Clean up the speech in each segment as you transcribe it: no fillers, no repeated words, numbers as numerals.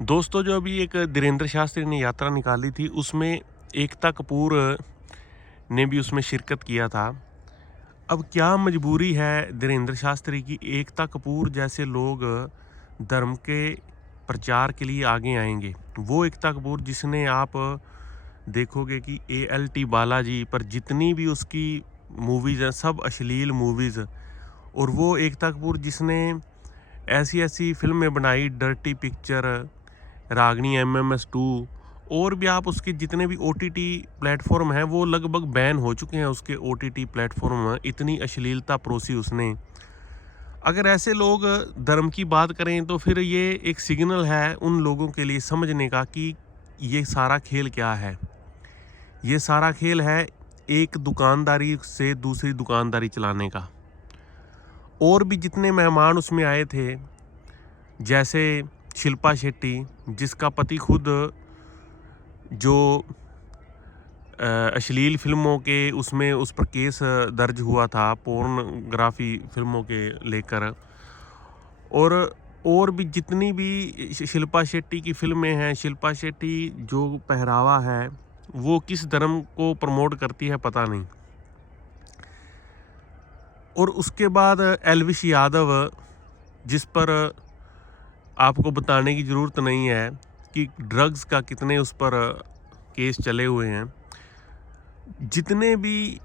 दोस्तों, जो अभी एक धीरेंद्र शास्त्री ने यात्रा निकाली थी, उसमें एकता कपूर ने भी उसमें शिरकत किया था। अब क्या मजबूरी है धीरेंद्र शास्त्री की, एकता कपूर जैसे लोग धर्म के प्रचार के लिए आगे आएँगे। वो एकता कपूर जिसने आप देखोगे कि एएलटी बालाजी पर जितनी भी उसकी मूवीज़ हैं, सब अश्लील मूवीज़। और वो एकता कपूर जिसने ऐसी-ऐसी फ़िल्में बनाई, डर्टी पिक्चर, रागनी एमएमएस 2, और भी आप उसके जितने भी ओटीटी प्लेटफ़ॉर्म हैं, वो लगभग बैन हो चुके हैं उसके ओटीटी प्लेटफ़ॉर्म। इतनी अश्लीलता परोसी उसने। अगर ऐसे लोग धर्म की बात करें तो फिर ये एक सिग्नल है उन लोगों के लिए समझने का कि ये सारा खेल क्या है। ये सारा खेल है एक दुकानदारी से दूसरी दुकानदारी चलाने का। और भी जितने मेहमान उसमें आए थे, जैसे शिल्पा शेट्टी, जिसका पति खुद जो अश्लील फ़िल्मों के उसमें उस पर केस दर्ज हुआ था, पोर्नोग्राफ़ी फ़िल्मों के लेकर। और भी जितनी भी शिल्पा शेट्टी की फ़िल्में हैं, शिल्पा शेट्टी जो पहरावा है, वो किस धर्म को प्रमोट करती है पता नहीं। और उसके बाद एल्विश यादव, जिस पर आपको बताने की ज़रूरत नहीं है कि ड्रग्स का कितने उस पर केस चले हुए हैं। जितने भी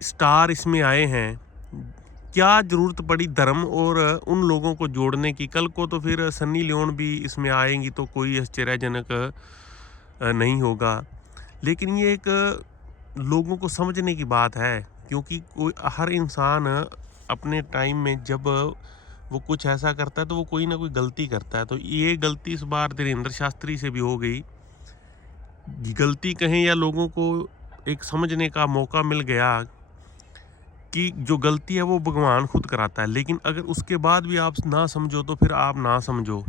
स्टार इसमें आए हैं, क्या ज़रूरत पड़ी धर्म और उन लोगों को जोड़ने की? कल को तो फिर सन्नी लियोन भी इसमें आएँगी तो कोई आश्चर्यजनक नहीं होगा। लेकिन ये एक लोगों को समझने की बात है, क्योंकि कोई हर इंसान अपने टाइम में जब वो कुछ ऐसा करता है तो वो कोई ना कोई गलती करता है। तो ये गलती इस बार धीरेंद्र शास्त्री से भी हो गई। गलती कहें या लोगों को एक समझने का मौका मिल गया कि जो गलती है वो भगवान खुद कराता है। लेकिन अगर उसके बाद भी आप ना समझो तो फिर आप ना समझो।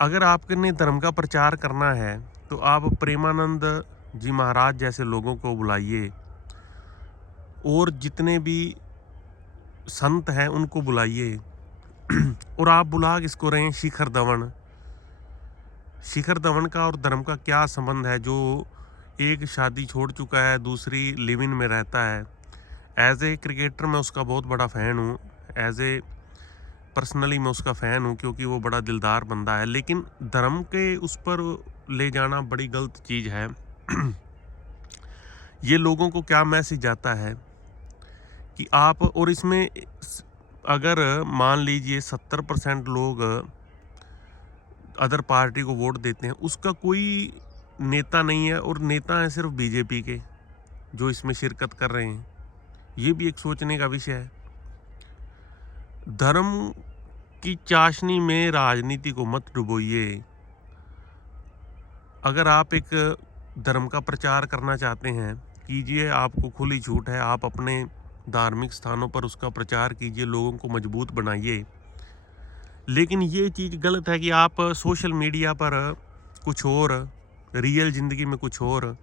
अगर आपने धर्म का प्रचार करना है तो आप प्रेमानंद जी महाराज जैसे लोगों को बुलाइए, और जितने भी संत हैं उनको बुलाइए। और आप बुला किसको रहे हैं? शिखर धवन। शिखर धवन का और धर्म का क्या संबंध है, जो एक शादी छोड़ चुका है, दूसरी लिव इन में रहता है। एज ए क्रिकेटर मैं उसका बहुत बड़ा फ़ैन हूँ। एज ए पर्सनली मैं उसका फ़ैन हूँ, क्योंकि वो बड़ा दिलदार बंदा है। लेकिन धर्म के उस पर ले जाना बड़ी गलत चीज़ है। ये लोगों को क्या मैसेज जाता है कि आप, और इसमें अगर मान लीजिए 70% लोग अदर पार्टी को वोट देते हैं, उसका कोई नेता नहीं है, और नेता हैं सिर्फ बीजेपी के जो इसमें शिरकत कर रहे हैं। ये भी एक सोचने का विषय है। धर्म की चाशनी में राजनीति को मत डुबोइए। अगर आप एक धर्म का प्रचार करना चाहते हैं, कीजिए, आपको खुली छूट है। आप अपने धार्मिक स्थानों पर उसका प्रचार कीजिए, लोगों को मजबूत बनाइए। लेकिन ये चीज़ गलत है कि आप सोशल मीडिया पर कुछ और, रियल ज़िंदगी में कुछ और।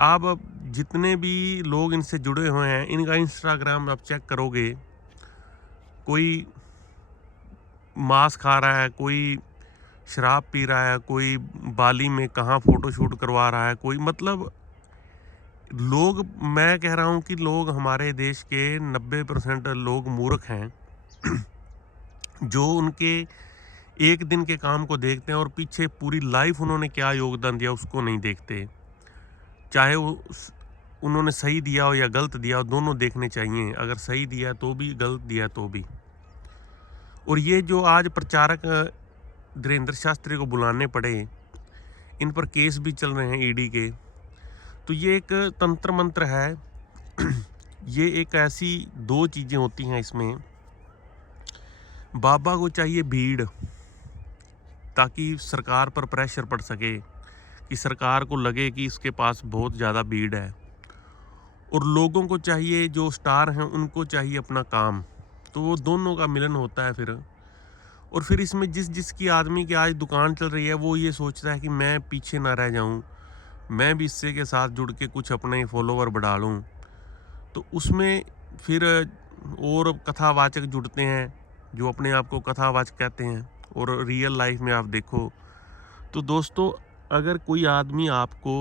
आप अब जितने भी लोग इनसे जुड़े हुए हैं, इनका इंस्टाग्राम आप चेक करोगे, कोई मांस खा रहा है, कोई शराब पी रहा है, कोई बाली में कहाँ फ़ोटोशूट करवा रहा है, कोई, मतलब लोग, मैं कह रहा हूँ कि लोग, हमारे देश के 90% लोग मूर्ख हैं। जो उनके एक दिन के काम को देखते हैं और पीछे पूरी लाइफ उन्होंने क्या योगदान दिया उसको नहीं देखते। चाहे वो उन्होंने सही दिया हो या गलत दिया हो, दोनों देखने चाहिए। अगर सही दिया तो भी, गलत दिया तो भी। और ये जो आज प्रचारक धीरेंद्र शास्त्री को बुलाने पड़े, इन पर केस भी चल रहे हैं ईडी के, तो ये एक तंत्र मंत्र है। ये एक ऐसी दो चीज़ें होती हैं इसमें। बाबा को चाहिए भीड़, ताकि सरकार पर प्रेशर पड़ सके, कि सरकार को लगे कि इसके पास बहुत ज़्यादा भीड़ है। और लोगों को चाहिए, जो स्टार हैं उनको चाहिए अपना काम। तो वो दोनों का मिलन होता है फिर। और फिर इसमें जिसकी आदमी की आज दुकान चल रही है, वो ये सोचता है कि मैं पीछे ना रह जाऊं, मैं भी इससे के साथ जुड़ के कुछ अपने फॉलोवर बढ़ा लूं। तो उसमें फिर और कथावाचक जुड़ते हैं, जो अपने आप को कथावाचक कहते हैं, और रियल लाइफ में आप देखो। तो दोस्तों, अगर कोई आदमी आपको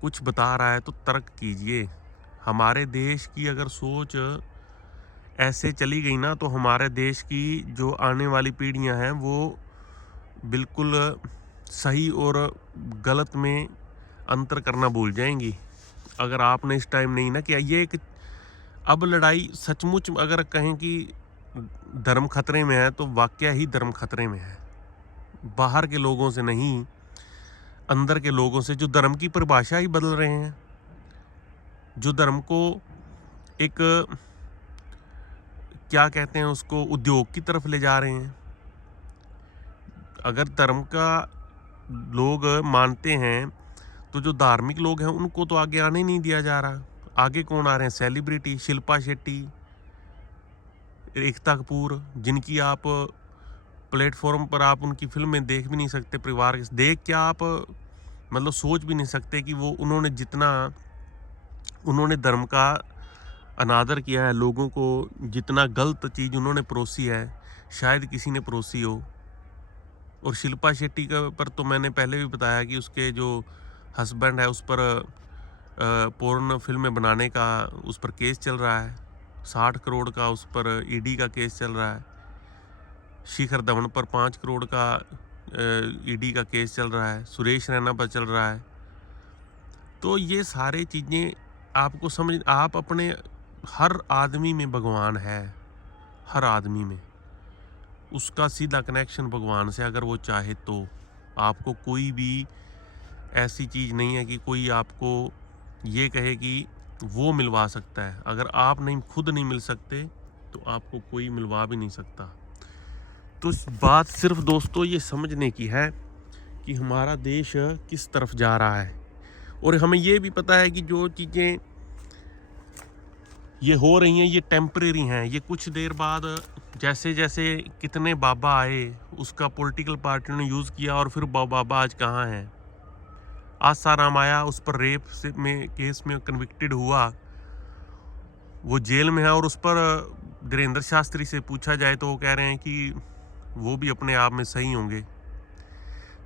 कुछ बता रहा है तो तर्क कीजिए। हमारे देश की अगर सोच ऐसे चली गई ना, तो हमारे देश की जो आने वाली पीढ़ियां हैं वो बिल्कुल सही और गलत में अंतर करना भूल जाएंगी। अगर आपने इस टाइम नहीं ना किया, ये एक अब लड़ाई सचमुच अगर कहें कि धर्म खतरे में है तो वाकया ही धर्म खतरे में है। बाहर के लोगों से नहीं, अंदर के लोगों से, जो धर्म की परिभाषा ही बदल रहे हैं, जो धर्म को एक क्या कहते हैं उसको उद्योग की तरफ ले जा रहे हैं। अगर धर्म का लोग मानते हैं तो जो धार्मिक लोग हैं उनको तो आगे आने नहीं दिया जा रहा। आगे कौन आ रहे हैं? सेलिब्रिटी, शिल्पा शेट्टी, एकता कपूर, जिनकी आप प्लेटफॉर्म पर आप उनकी फिल्में देख भी नहीं सकते। परिवार के देख क्या आप मतलब सोच भी नहीं सकते कि वो उन्होंने जितना उन्होंने धर्म का अनादर किया है, लोगों को जितना गलत चीज़ उन्होंने परोसी है शायद किसी ने परोसी हो। और शिल्पा शेट्टी का पर तो मैंने पहले भी बताया कि उसके जो हस्बैंड है उस पर पोर्न फिल्में बनाने का उस पर केस चल रहा है। 60 करोड़ का उस पर ईडी का केस चल रहा है। शिखर धवन पर 5 करोड़ का ईडी का केस चल रहा है। सुरेश रैना पर चल रहा है। तो ये सारे चीज़ें आपको समझ, आप अपने हर आदमी में भगवान है। हर आदमी में उसका सीधा कनेक्शन भगवान से, अगर वो चाहे तो। आपको कोई भी ऐसी चीज़ नहीं है कि कोई आपको ये कहे कि वो मिलवा सकता है। अगर आप नहीं खुद नहीं मिल सकते तो आपको कोई मिलवा भी नहीं सकता। तो इस बात सिर्फ दोस्तों ये समझने की है कि हमारा देश किस तरफ जा रहा है। और हमें ये भी पता है कि जो चीज़ें ये हो रही हैं ये टेम्परेरी हैं। ये कुछ देर बाद जैसे जैसे कितने बाबा आए उसका पॉलिटिकल पार्टियों ने यूज़ किया और फिर बाबा आज कहाँ हैं। आसाराम आया, उस पर रेप से में केस में कन्विक्टेड हुआ, वो जेल में है। और उस पर धीरेन्द्र शास्त्री से पूछा जाए तो वो कह रहे हैं कि वो भी अपने आप में सही होंगे।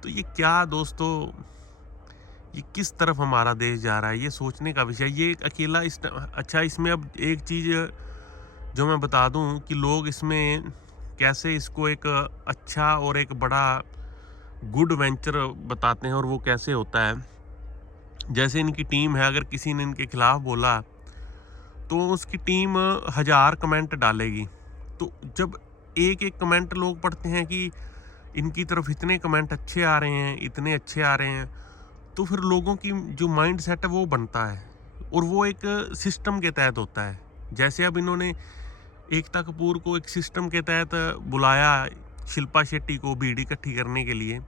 तो ये क्या दोस्तों, ये किस तरफ हमारा देश जा रहा है, ये सोचने का विषय। ये एक अकेला अच्छा, इसमें अब एक चीज़ जो मैं बता दूं कि लोग इसमें कैसे इसको एक अच्छा और एक बड़ा गुड वेंचर बताते हैं। और वो कैसे होता है, जैसे इनकी टीम है, अगर किसी ने इनके खिलाफ बोला तो उसकी टीम 1000 कमेंट डालेगी। तो जब एक एक कमेंट लोग पढ़ते हैं कि इनकी तरफ इतने कमेंट अच्छे आ रहे हैं, इतने अच्छे आ रहे हैं, तो फिर लोगों की जो माइंड सेट है वो बनता है और वो एक सिस्टम के तहत होता है। जैसे अब इन्होंने एकता कपूर को एक सिस्टम के तहत बुलाया, शिल्पा शेट्टी को बीड़ी इकट्ठी करने के लिए,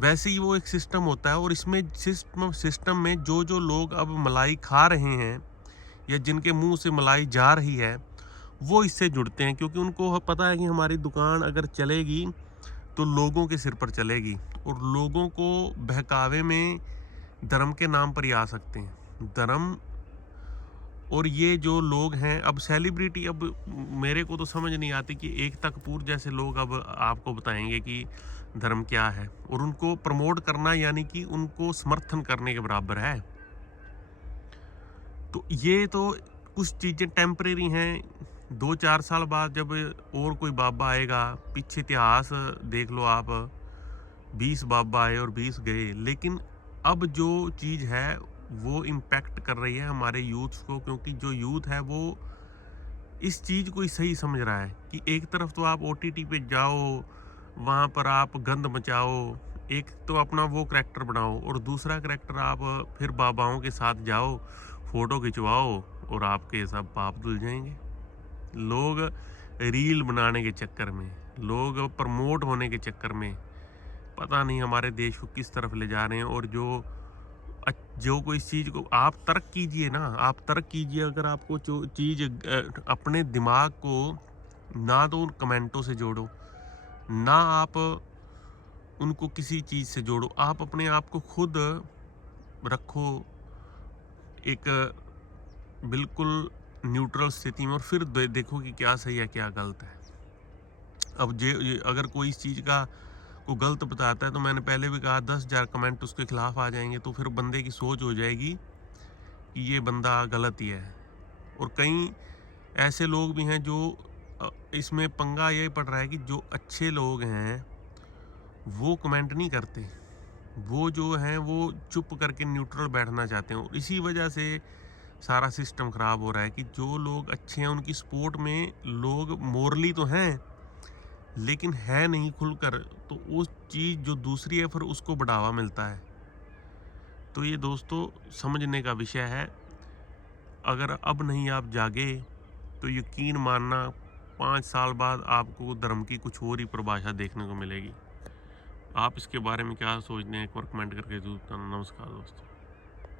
वैसे ही वो एक सिस्टम होता है। और इसमें सिस्टम में जो जो लोग अब मलाई खा रहे हैं या जिनके मुंह से मलाई जा रही है वो इससे जुड़ते हैं, क्योंकि उनको पता है कि हमारी दुकान अगर चलेगी तो लोगों के सिर पर चलेगी और लोगों को बहकावे में धर्म के नाम पर ही आ सकते हैं। धर्म और ये जो लोग हैं अब सेलिब्रिटी, अब मेरे को तो समझ नहीं आती कि एकता कपूर जैसे लोग अब आपको बताएंगे कि धर्म क्या है, और उनको प्रमोट करना यानी कि उनको समर्थन करने के बराबर है। तो ये तो कुछ चीज़ें टेम्परेरी हैं। 2-4 साल बाद जब और कोई बाबा आएगा, पीछे इतिहास देख लो आप, 20 बाबा आए और 20 गए, लेकिन अब जो चीज़ है वो इम्पैक्ट कर रही है हमारे यूथ्स को, क्योंकि जो यूथ है वो इस चीज़ को ही सही समझ रहा है कि एक तरफ तो आप OTT पे जाओ, वहाँ पर आप गंद मचाओ, एक तो अपना वो करैक्टर बनाओ, और दूसरा करैक्टर आप फिर बाबाओं के साथ जाओ, फ़ोटो खिंचवाओ और आपके सब पाप धुल जाएंगे। लोग रील बनाने के चक्कर में, लोग प्रमोट होने के चक्कर में पता नहीं हमारे देश को किस तरफ ले जा रहे हैं। और जो कोई इस चीज़ को आप तर्क कीजिए ना, आप तर्क कीजिए। अगर आपको जो चीज़ अपने दिमाग को ना तो उन कमेंटों से जोड़ो, ना आप उनको किसी चीज़ से जोड़ो, आप अपने आप को खुद रखो एक बिल्कुल न्यूट्रल स्थिति में, और फिर देखो कि क्या सही है क्या गलत है। अब ये अगर कोई इस चीज़ का को गलत बताता है, तो मैंने पहले भी कहा 10,000 कमेंट उसके खिलाफ आ जाएंगे, तो फिर बंदे की सोच हो जाएगी कि ये बंदा गलत ही है। और कई ऐसे लोग भी हैं जो इसमें पंगा ये पड़ रहा है कि जो अच्छे लोग हैं वो कमेंट नहीं करते, वो जो हैं वो चुप करके न्यूट्रल बैठना चाहते हैं, और इसी वजह से सारा सिस्टम ख़राब हो रहा है कि जो लोग अच्छे हैं उनकी सपोर्ट में लोग मोरली तो हैं लेकिन है नहीं खुलकर, तो उस चीज़ जो दूसरी है फिर उसको बढ़ावा मिलता है। तो ये दोस्तों समझने का विषय है। अगर अब नहीं आप जागे तो यकीन मानना 5 साल बाद आपको धर्म की कुछ और ही परिभाषा देखने को मिलेगी। आप इसके बारे में क्या सोचते हैं, एक बार कमेंट करके ज़रूर बताना। नमस्कार दोस्तों।